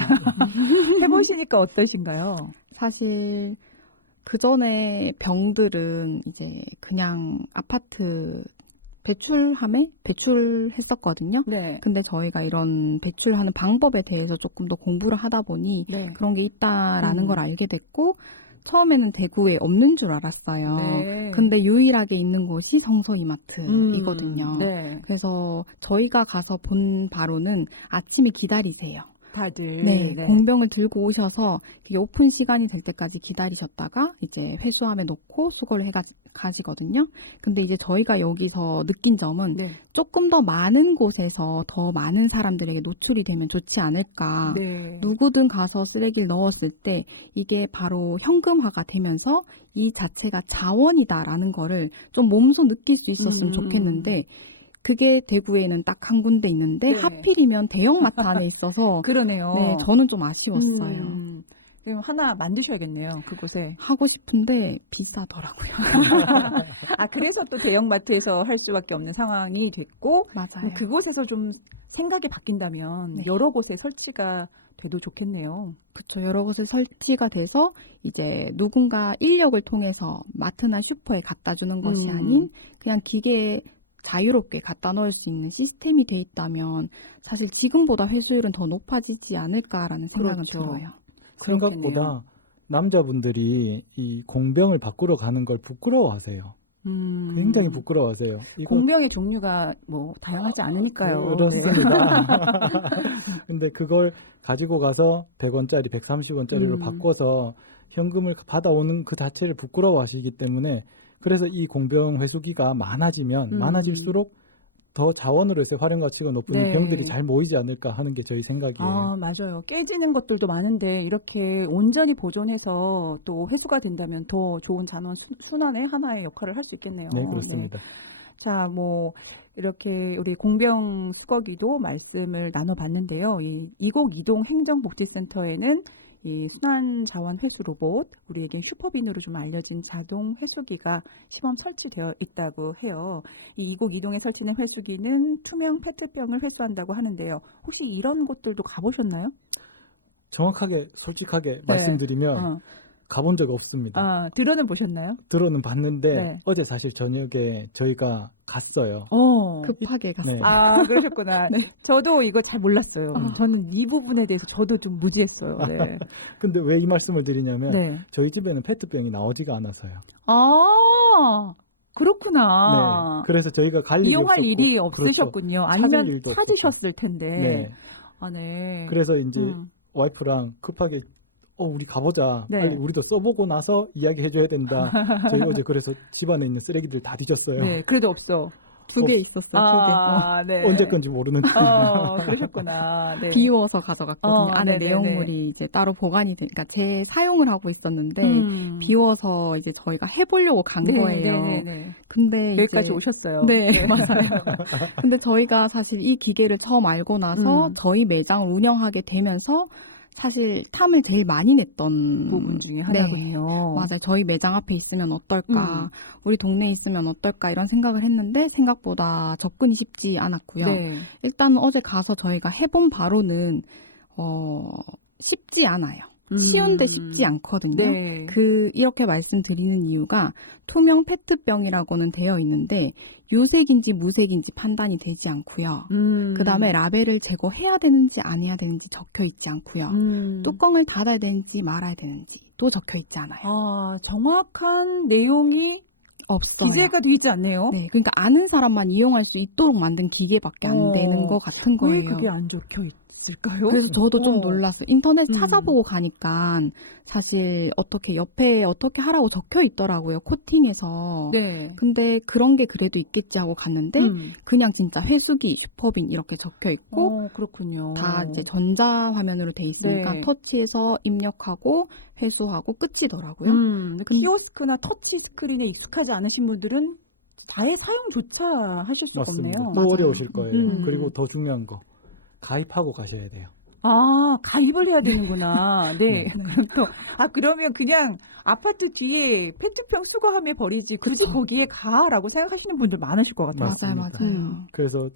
해보시니까 어떠신가요? 사실 그 전에 병들은 이제 그냥 아파트 배출했었거든요. 네. 근데 저희가 이런 배출하는 방법에 대해서 조금 더 공부를 하다 보니 네. 그런 게 있다라는 음. 걸 알게 됐고, 처음에는 대구에 없는 줄 알았어요. 네. 근데 유일하게 있는 곳이 성서 이마트이거든요. 네. 그래서 저희가 가서 본 바로는 아침에 기다리세요. 다들. 네, 공병을 들고 오셔서 그게 오픈 시간이 될 때까지 기다리셨다가 이제 회수함에 놓고 수거를 가시거든요. 근데 이제 저희가 여기서 느낀 점은 네. 조금 더 많은 곳에서 더 많은 사람들에게 노출이 되면 좋지 않을까. 네. 누구든 가서 쓰레기를 넣었을 때 이게 바로 현금화가 되면서 이 자체가 자원이다라는 거를 좀 몸소 느낄 수 있었으면 좋겠는데, 그게 대구에는 딱 한 군데 있는데 네. 하필이면 대형마트 안에 있어서 그러네요. 네, 저는 좀 아쉬웠어요. 그럼 하나 만드셔야겠네요, 그곳에. 하고 싶은데 비싸더라고요. 그래서 또 대형마트에서 할 수밖에 없는 상황이 됐고, 맞아요. 그곳에서 좀 생각이 바뀐다면 네. 여러 곳에 설치가 돼도 좋겠네요. 그렇죠. 여러 곳에 설치가 돼서 이제 누군가 인력을 통해서 마트나 슈퍼에 갖다 주는 것이 아닌 그냥 기계에 자유롭게 갖다 넣을 수 있는 시스템이 돼 있다면 사실 지금보다 회수율은 더 높아지지 않을까라는 생각은 그렇죠. 들어요. 생각보다 남자분들이 이 공병을 바꾸러 가는 걸 부끄러워하세요. 굉장히 부끄러워하세요. 이거 공병의 종류가 뭐 다양하지 않으니까요. 그렇습니다. 근데 그걸 가지고 가서 100원짜리, 130원짜리로 바꿔서 현금을 받아오는 그 자체를 부끄러워하시기 때문에, 그래서 이 공병 회수기가 많아지면 많아질수록 더 자원으로서의 활용 가치가 높은 네. 이 병들이 잘 모이지 않을까 하는 게 저희 생각이에요. 맞아요. 깨지는 것들도 많은데 이렇게 온전히 보존해서 또 회수가 된다면 더 좋은 잔원 순환의 하나의 역할을 할 수 있겠네요. 네, 그렇습니다. 자, 이렇게 우리 공병 수거기도 말씀을 나눠봤는데요. 이 이곡이동 행정복지센터에는 이 순환 자원 회수 로봇, 우리에겐 슈퍼빈으로 좀 알려진 자동 회수기가 시범 설치되어 있다고 해요. 이 이곡이동에 설치된 회수기는 투명 페트병을 회수한다고 하는데요. 혹시 이런 곳들도 가보셨나요? 정확하게 솔직하게 말씀드리면 가본 적 없습니다. 들어는 보셨나요? 들어는 봤는데 네. 어제 사실 저녁에 저희가 갔어요. 급하게 갔어요. 네. 그러셨구나. 저도 이거 잘 몰랐어요. 저는 이 부분에 대해서 저도 좀 무지했어요. 네. 근데 왜 이 말씀을 드리냐면 네. 저희 집에는 페트병이 나오지가 않아서요. 그렇구나. 네. 그래서 저희가 갈 일이 이용할 없었고, 일이 그렇죠. 없으셨군요. 찾을 아니면 일도 찾으셨을 텐데. 네. 네. 그래서 이제 와이프랑 급하게 우리 가보자. 네. 빨리 우리도 써보고 나서 이야기해줘야 된다. 저희 어제 그래서 집안에 있는 쓰레기들 다 뒤졌어요. 네, 그래도 없어. 2개 있었어요. 2개. 네. 언제 건지 모르는데. 그러셨구나. 네. 비워서 가져갔거든요. 안에 네네네. 내용물이 이제 따로 보관이 되니까 제 사용을 하고 있었는데 비워서 이제 저희가 해보려고 간 거예요. 네네네. 근데 여기까지 이제 오셨어요. 네, 맞아요. 근데 저희가 사실 이 기계를 처음 알고 나서 저희 매장을 운영하게 되면서 사실 탐을 제일 많이 냈던 부분 중에 네, 하나군요. 맞아요. 저희 매장 앞에 있으면 어떨까, 우리 동네에 있으면 어떨까 이런 생각을 했는데 생각보다 접근이 쉽지 않았고요. 네. 일단 어제 가서 저희가 해본 바로는 쉽지 않아요. 쉬운데 쉽지 않거든요. 네. 이렇게 말씀드리는 이유가 투명 페트병이라고는 되어 있는데 유색인지 무색인지 판단이 되지 않고요. 그 다음에 라벨을 제거해야 되는지 안 해야 되는지 적혀 있지 않고요. 뚜껑을 닫아야 되는지 말아야 되는지 것도 적혀 있지 않아요. 아, 정확한 내용이 없어요. 기재가 돼 있지 않네요. 네, 그러니까 아는 사람만 이용할 수 있도록 만든 기계밖에 안 되는 것 같은 왜 거예요. 그게 안 적혀 있을까요? 그래서 저도 좀 놀랐어요. 인터넷 음. 찾아보고 가니까 사실 어떻게 옆에 어떻게 하라고 적혀 있더라고요. 코팅해서. 네. 근데 그런 게 그래도 있겠지 하고 갔는데 그냥 진짜 회수기, 슈퍼빈 이렇게 적혀 있고 그렇군요. 다 이제 전자 화면으로 돼 있으니까 네. 터치해서 입력하고 회수하고 끝이더라고요. 키오스크나 터치 스크린에 익숙하지 않으신 분들은 아예 사용조차 하실 수가 맞습니다. 없네요. 또 맞아요. 어려우실 거예요. 음. 그리고 더 중요한 거 가입하고 가셔야 돼요. 아, 가입을 해야 되는구나. 네. 네. 그럼 또, 그러면 그냥 아파트 뒤에 페트병 수거함에 버리지 굳이 그쵸. 거기에 가라고 생각하시는 분들 많으실 것 같아요. 맞아요, 맞습니다. 맞아요. 그래서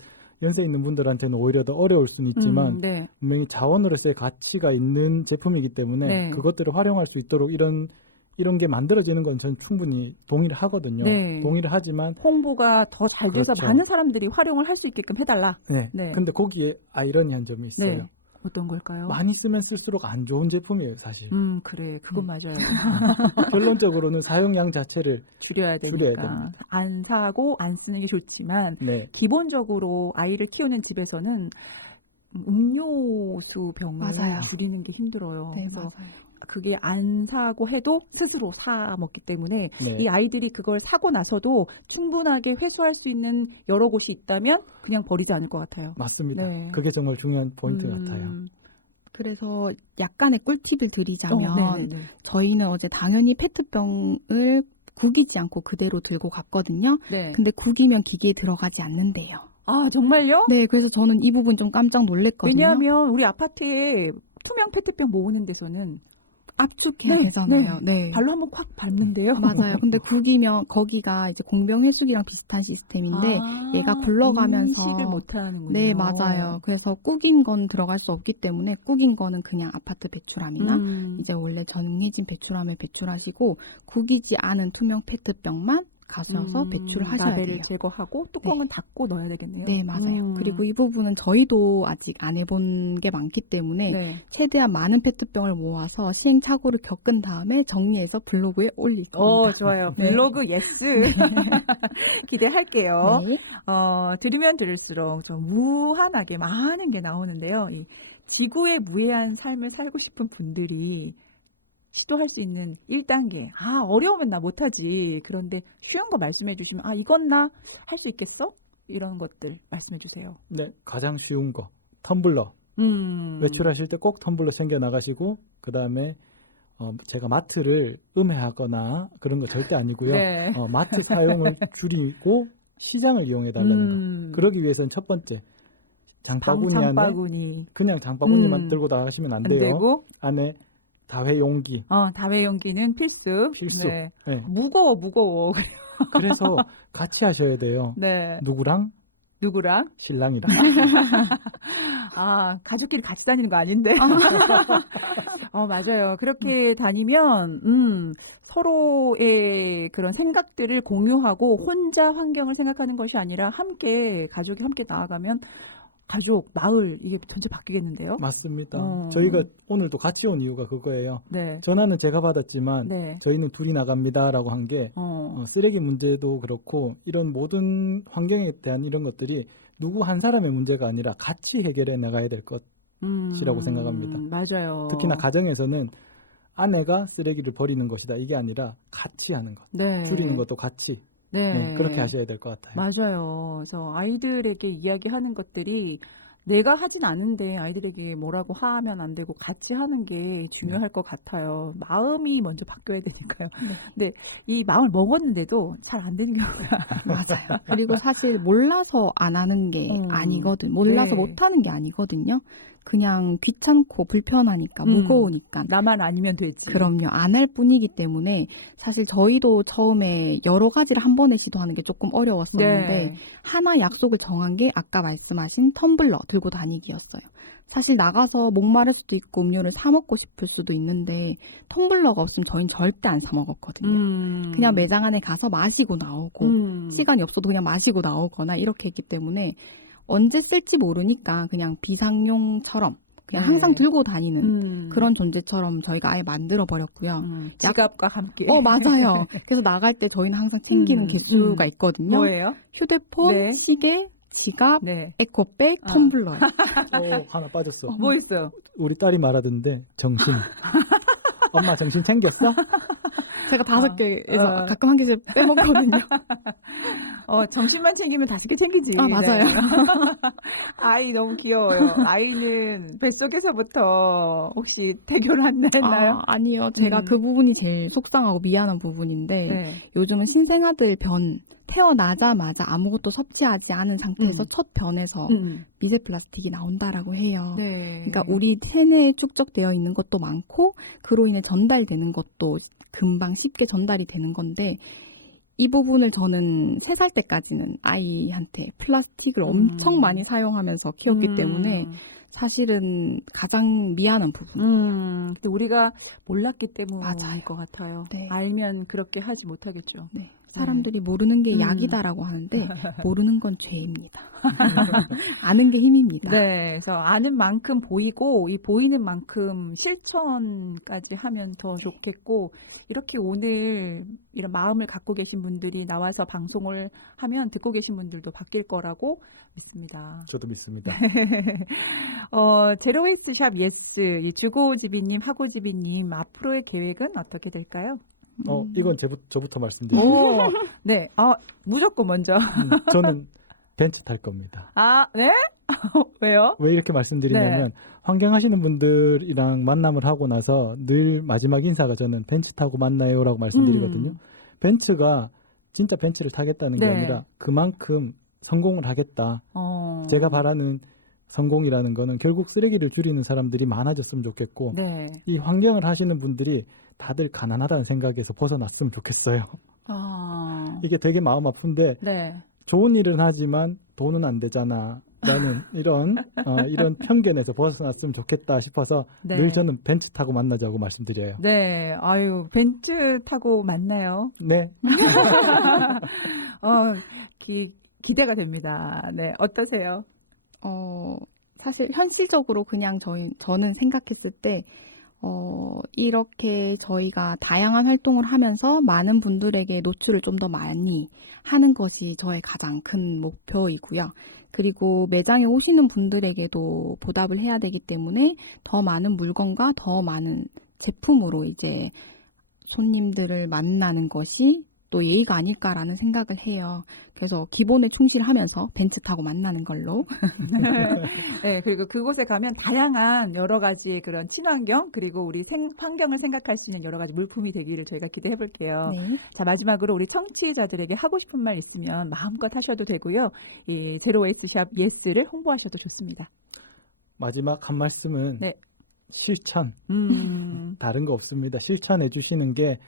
연세 있는 분들한테는 오히려 더 어려울 수는 있지만 네. 분명히 자원으로서의 가치가 있는 제품이기 때문에 네. 그것들을 활용할 수 있도록 이런 게 만들어지는 건 저는 충분히 동의를 하거든요. 네. 동의를 하지만 홍보가 더 잘 돼서 그렇죠. 많은 사람들이 활용을 할 수 있게끔 해달라. 네. 네. 근데 거기에 아이러니한 점이 있어요. 네. 어떤 걸까요? 많이 쓰면 쓸수록 안 좋은 제품이에요, 사실. 그래. 그건 맞아요. 결론적으로는 사용량 자체를 줄여야 되니까. 줄여야 됩니다. 안 사고 안 쓰는 게 좋지만 네. 기본적으로 아이를 키우는 집에서는 음료수 병을 맞아요. 줄이는 게 힘들어요. 네, 그래서 맞아요. 그게 안 사고 해도 스스로 사 먹기 때문에 네. 이 아이들이 그걸 사고 나서도 충분하게 회수할 수 있는 여러 곳이 있다면 그냥 버리지 않을 것 같아요. 맞습니다. 네. 그게 정말 중요한 포인트 같아요. 그래서 약간의 꿀팁을 드리자면 네네네. 저희는 어제 당연히 페트병을 구기지 않고 그대로 들고 갔거든요. 네. 근데 구기면 기계에 들어가지 않는데요. 아, 정말요? 네, 그래서 저는 이 부분 좀 깜짝 놀랐거든요. 왜냐하면 우리 아파트에 투명 페트병 모으는 데서는 압축해야 네, 되잖아요. 네. 발로 한번 콱 밟는데요. 맞아요. 근데 구기면 거기가 이제 공병 회수기랑 비슷한 시스템인데 얘가 굴러가면서 인식을 못하는군요. 네, 맞아요. 그래서 구긴 건 들어갈 수 없기 때문에 구긴 거는 그냥 아파트 배출함이나 이제 원래 정해진 배출함에 배출하시고 구기지 않은 투명 페트병만 가져서 배출하셔야 라벨을 돼요. 제거하고 뚜껑은 닫고 넣어야 되겠네요. 네, 맞아요. 그리고 이 부분은 저희도 아직 안 해본 게 많기 때문에 네. 최대한 많은 페트병을 모아서 시행착오를 겪은 다음에 정리해서 블로그에 올릴 겁니다. 좋아요. 네. 블로그 예스. 기대할게요. 네. 들으면 들을수록 좀 무한하게 많은 게 나오는데요. 이 지구의 무해한 삶을 살고 싶은 분들이 시도할 수 있는 1단계. 어려우면 나 못하지. 그런데 쉬운 거 말씀해 주시면, 이건 나 할 수 있겠어? 이런 것들 말씀해 주세요. 네, 가장 쉬운 거 텀블러. 외출하실 때 꼭 텀블러 챙겨 나가시고 그 다음에 제가 마트를 음해하거나 그런 거 절대 아니고요. 네. 마트 사용을 줄이고 시장을 이용해 달라는 거. 그러기 위해서는 첫 번째 장바구니 안에 장바구니 그냥 장바구니만 들고 나가시면 안 안 돼요. 되고, 안에 다회용기 다회용기는 필수. 필수. 네. 네. 무거워. 그래서 같이 하셔야 돼요. 네. 누구랑? 누구랑? 신랑이랑. 가족끼리 같이 다니는 거 아닌데. 맞아요. 그렇게 다니면, 서로의 그런 생각들을 공유하고 혼자 환경을 생각하는 것이 아니라 함께, 가족이 함께 나아가면 가족, 마을, 이게 전체 바뀌겠는데요? 맞습니다. 어. 저희가 오늘도 같이 온 이유가 그거예요. 네. 전화는 제가 받았지만 네. 저희는 둘이 나갑니다라고 한 게 쓰레기 문제도 그렇고 이런 모든 환경에 대한 이런 것들이 누구 한 사람의 문제가 아니라 같이 해결해 나가야 될 것이라고 생각합니다. 맞아요. 특히나 가정에서는 아내가 쓰레기를 버리는 것이다 이게 아니라 같이 하는 것. 네. 줄이는 것도 같이 네. 그렇게 하셔야 될 것 같아요. 맞아요. 그래서 아이들에게 이야기하는 것들이 내가 하진 않은데 아이들에게 뭐라고 하면 안 되고 같이 하는 게 중요할 것 같아요. 마음이 먼저 바뀌어야 되니까요. 근데 이 마음을 먹었는데도 잘 안 되는 경우가 맞아요. 그리고 사실 몰라서 안 하는 게 아니거든. 몰라서 네. 못 하는 게 아니거든요. 그냥 귀찮고 불편하니까 무거우니까. 나만 아니면 되지. 그럼요. 안 할 뿐이기 때문에 사실 저희도 처음에 여러 가지를 한 번에 시도하는 게 조금 어려웠었는데 네. 하나 약속을 정한 게 아까 말씀하신 텀블러 들고 다니기였어요. 사실 나가서 목마를 수도 있고 음료를 사 먹고 싶을 수도 있는데 텀블러가 없으면 저희는 절대 안 사 먹었거든요. 그냥 매장 안에 가서 마시고 나오고 시간이 없어도 그냥 마시고 나오거나 이렇게 했기 때문에 언제 쓸지 모르니까 그냥 비상용처럼 그냥 네. 항상 들고 다니는 그런 그런 존재처럼 저희가 아예 만들어 버렸고요. 지갑과 함께. 맞아요. 그래서 나갈 때 저희는 항상 챙기는 개수가 있거든요. 뭐예요? 휴대폰, 네. 시계, 지갑, 네. 에코백, 어. 텀블러. 하나 빠졌어. 뭐 있어요? 우리 딸이 말하던데 정신. 엄마 정신 챙겼어? 제가 5개에서 어. 가끔 한 개씩 빼먹거든요. 점심만 챙기면 5개 챙기지. 아, 맞아요. 네. 아이 너무 귀여워요. 아이는 뱃속에서부터 혹시 태교를 안 했나요? 아니요. 제가 그 부분이 제일 속상하고 미안한 부분인데 네. 요즘은 신생아들 변 태어나자마자 아무것도 섭취하지 않은 상태에서 음. 첫 변에서 미세 플라스틱이 나온다라고 해요. 네. 그러니까 우리 체내에 축적되어 있는 것도 많고 그로 인해 전달되는 것도 금방 쉽게 전달이 되는 건데 이 부분을 저는 3살 때까지는 아이한테 플라스틱을 엄청 많이 사용하면서 키웠기 때문에 사실은 가장 미안한 부분. 근데 우리가 몰랐기 때문일 맞아요. 것 같아요. 네. 알면 그렇게 하지 못하겠죠. 네. 사람들이 모르는 게 약이다라고 하는데 모르는 건 죄입니다. 아는 게 힘입니다. 네, 그래서 아는 만큼 보이고 이 보이는 만큼 실천까지 하면 더 좋겠고 이렇게 오늘 이런 마음을 갖고 계신 분들이 나와서 방송을 하면 듣고 계신 분들도 바뀔 거라고 믿습니다. 저도 믿습니다. 제로웨이스트 샵 예스 이 주고지비님, 하고지비님 앞으로의 계획은 어떻게 될까요? 이건 저부터 말씀드릴게요. 네, 무조건 먼저. 저는 벤츠 탈 겁니다. 아, 네? 왜요? 왜 이렇게 말씀드리냐면 환경하시는 분들이랑 만남을 하고 나서 늘 마지막 인사가 저는 벤츠 타고 만나요라고 말씀드리거든요. 벤츠가 진짜 벤츠를 타겠다는 게 네. 아니라 그만큼 성공을 하겠다. 어. 제가 바라는 성공이라는 거는 결국 쓰레기를 줄이는 사람들이 많아졌으면 좋겠고 네. 이 환경을 하시는 분들이 다들 가난하다는 생각에서 벗어났으면 좋겠어요. 아. 이게 되게 마음 아픈데 네. 좋은 일은 하지만 돈은 안 되잖아. 라는 이런 편견에서 벗어났으면 좋겠다 싶어서 네. 늘 저는 벤츠 타고 만나자고 말씀드려요. 네. 아유, 벤츠 타고 만나요. 네. 기대가 됩니다. 네. 어떠세요? 사실 현실적으로 그냥 저는 생각했을 때 이렇게 저희가 다양한 활동을 하면서 많은 분들에게 노출을 좀 더 많이 하는 것이 저의 가장 큰 목표이고요. 그리고 매장에 오시는 분들에게도 보답을 해야 되기 때문에 더 많은 물건과 더 많은 제품으로 이제 손님들을 만나는 것이 또 예의가 아닐까라는 생각을 해요. 그래서 기본에 충실하면서 벤츠 타고 만나는 걸로. 네, 그리고 그곳에 가면 다양한 여러 가지의 그런 친환경 그리고 우리 환경을 생각할 수 있는 여러 가지 물품이 되기를 저희가 기대해 볼게요. 네. 자, 마지막으로 우리 청취자들에게 하고 싶은 말 있으면 마음껏 하셔도 되고요. 이 제로웨이스트 샵 예스를 홍보하셔도 좋습니다. 마지막 한 말씀은 네. 실천. 음. 다른 거 없습니다. 실천해 주시는 게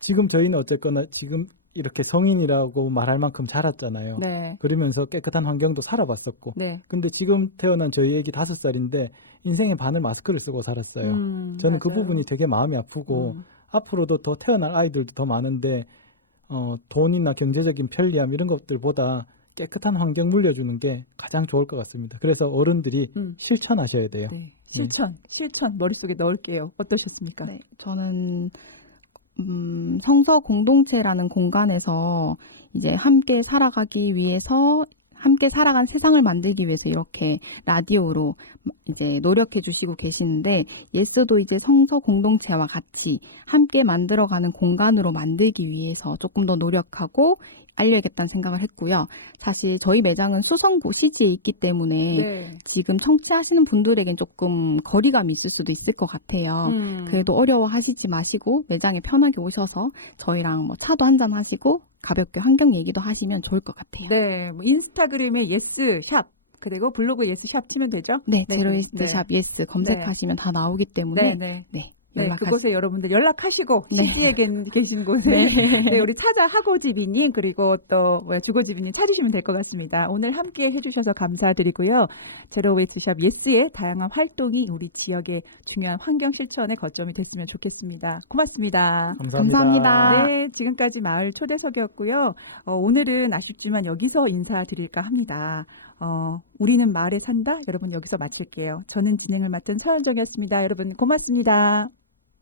지금 저희는 어쨌거나 지금 이렇게 성인이라고 말할 만큼 자랐잖아요. 네. 그러면서 깨끗한 환경도 살아봤었고. 네. 근데 지금 태어난 저희 애기 5살인데 인생의 반을 마스크를 쓰고 살았어요. 저는 그 맞아요. 부분이 되게 마음이 아프고 앞으로도 더 태어날 아이들도 더 많은데 돈이나 경제적인 편리함 이런 것들보다 깨끗한 환경 물려주는 게 가장 좋을 것 같습니다. 그래서 어른들이 실천하셔야 돼요. 네. 실천 머릿속에 넣을게요. 어떠셨습니까? 네, 저는 성서 공동체라는 공간에서 이제 함께 살아가기 위해서 함께 살아간 세상을 만들기 위해서 이렇게 라디오로 이제 노력해 주시고 계시는데 예스도 이제 성서 공동체와 같이 함께 만들어가는 공간으로 만들기 위해서 조금 더 노력하고 알려야겠다는 생각을 했고요. 사실 저희 매장은 수성구 시지에 있기 때문에 네. 지금 청취하시는 분들에겐 조금 거리감이 있을 수도 있을 것 같아요. 그래도 어려워하시지 마시고 매장에 편하게 오셔서 저희랑 뭐 차도 한잔 하시고 가볍게 환경 얘기도 하시면 좋을 것 같아요. 네, 뭐 인스타그램에 예스 샵 그리고 블로그 예스 샵 치면 되죠? 네, 네, 제로웨이스트 네. 샵 예스 검색하시면 다 나오기 때문에 네. 네, 연락하세요. 그곳에 여러분들 연락하시고 네. 시지에 계신 곳에 네, 우리 찾아 하고지비님 그리고 또 주고지비님 찾으시면 될 것 같습니다. 오늘 함께 해주셔서 감사드리고요. 제로웨이스트 샵 예스의 다양한 활동이 우리 지역의 중요한 환경 실천의 거점이 됐으면 좋겠습니다. 고맙습니다. 감사합니다. 네, 지금까지 마을 초대석이었고요. 오늘은 아쉽지만 여기서 인사드릴까 합니다. 우리는 마을에 산다. 여러분 여기서 마칠게요. 저는 진행을 맡은 서현정이었습니다. 여러분 고맙습니다.